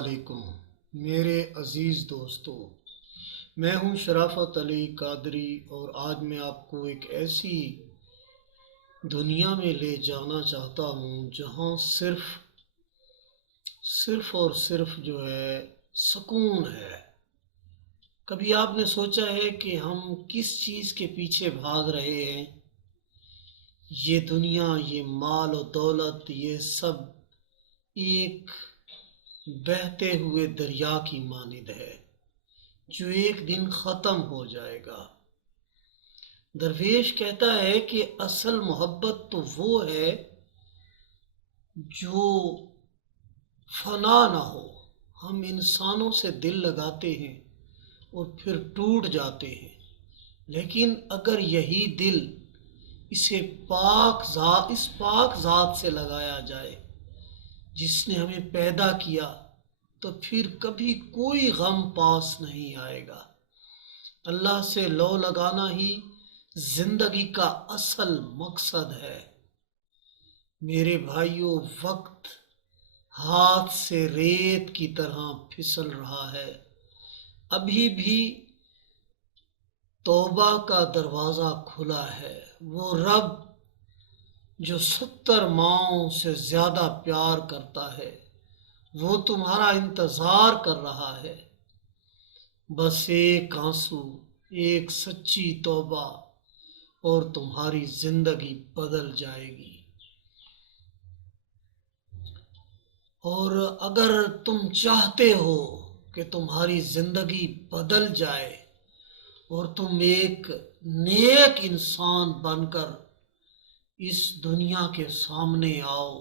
علیکم میرے عزیز دوستو، میں ہوں شرافت علی قادری، اور آج میں آپ کو ایک ایسی دنیا میں لے جانا چاہتا ہوں جہاں صرف اور صرف جو ہے سکون ہے۔ کبھی آپ نے سوچا ہے کہ ہم کس چیز کے پیچھے بھاگ رہے ہیں؟ یہ دنیا، یہ مال و دولت، یہ سب ایک بہتے ہوئے دریا کی مانند ہے جو ایک دن ختم ہو جائے گا۔ درویش کہتا ہے کہ اصل محبت تو وہ ہے جو فنا نہ ہو۔ ہم انسانوں سے دل لگاتے ہیں اور پھر ٹوٹ جاتے ہیں، لیکن اگر یہی دل اس پاک ذات سے لگایا جائے جس نے ہمیں پیدا کیا، تو پھر کبھی کوئی غم پاس نہیں آئے گا۔ اللہ سے لو لگانا ہی زندگی کا اصل مقصد ہے۔ میرے بھائیوں، وقت ہاتھ سے ریت کی طرح پھسل رہا ہے۔ ابھی بھی توبہ کا دروازہ کھلا ہے۔ وہ رب جو 70 ماؤں سے زیادہ پیار کرتا ہے، وہ تمہارا انتظار کر رہا ہے۔ بس ایک آنسو، ایک سچی توبہ، اور تمہاری زندگی بدل جائے گی۔ اور اگر تم چاہتے ہو کہ تمہاری زندگی بدل جائے اور تم ایک نیک انسان بن کر اس دنیا کے سامنے آؤ،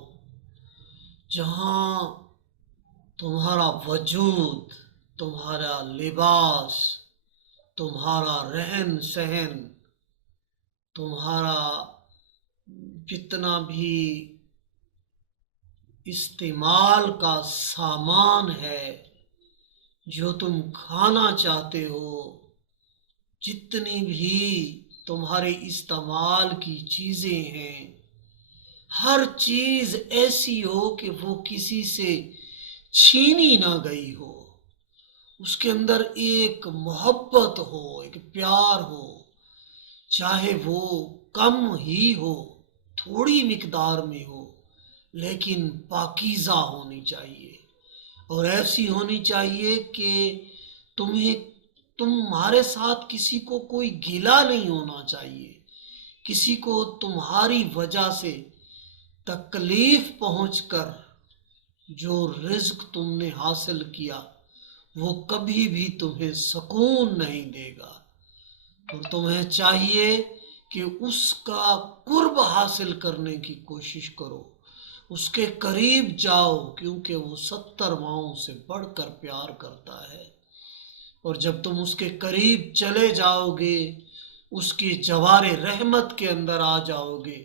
جہاں تمہارا وجود، تمہارا لباس، تمہارا رہن سہن، تمہارا جتنا بھی استعمال کا سامان ہے، جو تم کھانا چاہتے ہو، جتنی بھی تمہارے استعمال کی چیزیں ہیں، ہر چیز ایسی ہو کہ وہ کسی سے چھینی نہ گئی ہو۔ اس کے اندر ایک محبت ہو، ایک پیار ہو، چاہے وہ کم ہی ہو، تھوڑی مقدار میں ہو، لیکن پاکیزہ ہونی چاہیے، اور ایسی ہونی چاہیے کہ تمہارے ساتھ کسی کو کوئی گلہ نہیں ہونا چاہیے، کسی کو تمہاری وجہ سے تکلیف پہنچ کر جو رزق تم نے حاصل کیا وہ کبھی بھی تمہیں سکون نہیں دے گا۔ اور تمہیں چاہیے کہ اس کا قرب حاصل کرنے کی کوشش کرو، اس کے قریب جاؤ، کیونکہ وہ 70 ماؤں سے بڑھ کر پیار کرتا ہے۔ اور جب تم اس کے قریب چلے جاؤ گے، اس کی جوار رحمت کے اندر آ جاؤ گے،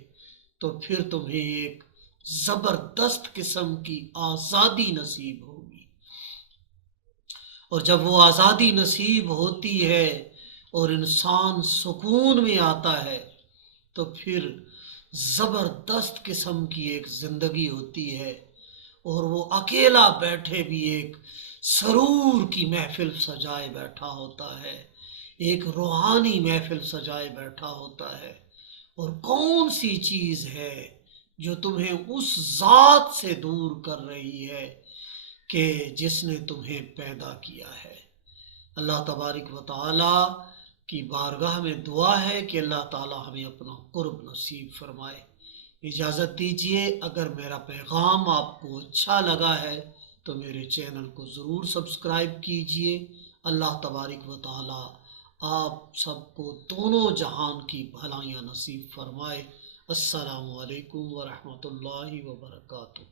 تو پھر تمہیں ایک زبردست قسم کی آزادی نصیب ہوگی۔ اور جب وہ آزادی نصیب ہوتی ہے اور انسان سکون میں آتا ہے، تو پھر زبردست قسم کی ایک زندگی ہوتی ہے، اور وہ اکیلا بیٹھے بھی ایک سرور کی محفل سجائے بیٹھا ہوتا ہے، ایک روحانی محفل سجائے بیٹھا ہوتا ہے۔ اور کون سی چیز ہے جو تمہیں اس ذات سے دور کر رہی ہے کہ جس نے تمہیں پیدا کیا ہے؟ اللہ تبارک و تعالی کی بارگاہ میں دعا ہے کہ اللہ تعالی ہمیں اپنا قرب نصیب فرمائے۔ اجازت دیجیے، اگر میرا پیغام آپ کو اچھا لگا ہے تو میرے چینل کو ضرور سبسکرائب کیجیے۔ اللہ تبارک و تعالی آپ سب کو دونوں جہان کی بھلائیاں نصیب فرمائے۔ السلام علیکم ورحمۃ اللہ وبرکاتہ۔